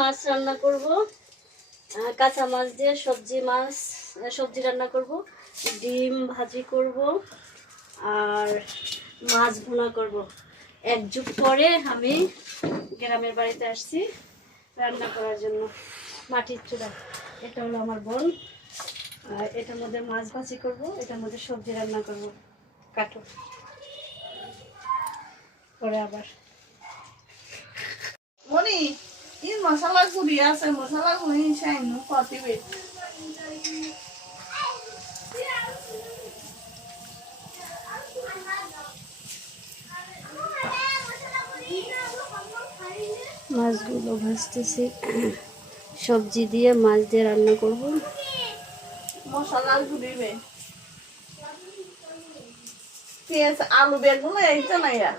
মাছ রান্না করব, কাঁচা মাছ দিয়ে সবজি রান্না করব, ডিম ভাজি করব আর মাছ ভুনা করব। এক যুগ পরে আমি গ্রামের বাড়িতে আসছি রান্না করার জন্য মাটির চুলা। এটা হলো আমার বোন, আর এটার মধ্যে মাছ ভাজি করব, এটার মধ্যে সবজি রান্না করব। কাটো পরে আবার মনি এই মশলা গুড়ি আছে, মশলা গুড়ি সাইনু কতিবে মাছগুলো ভাজতেছি, সবজি দিয়ে মাছ দিয়ে রান্না করব। মশলা গুড়িবে পেঁয়াজ আলু বেগুন এই তো না ইয়া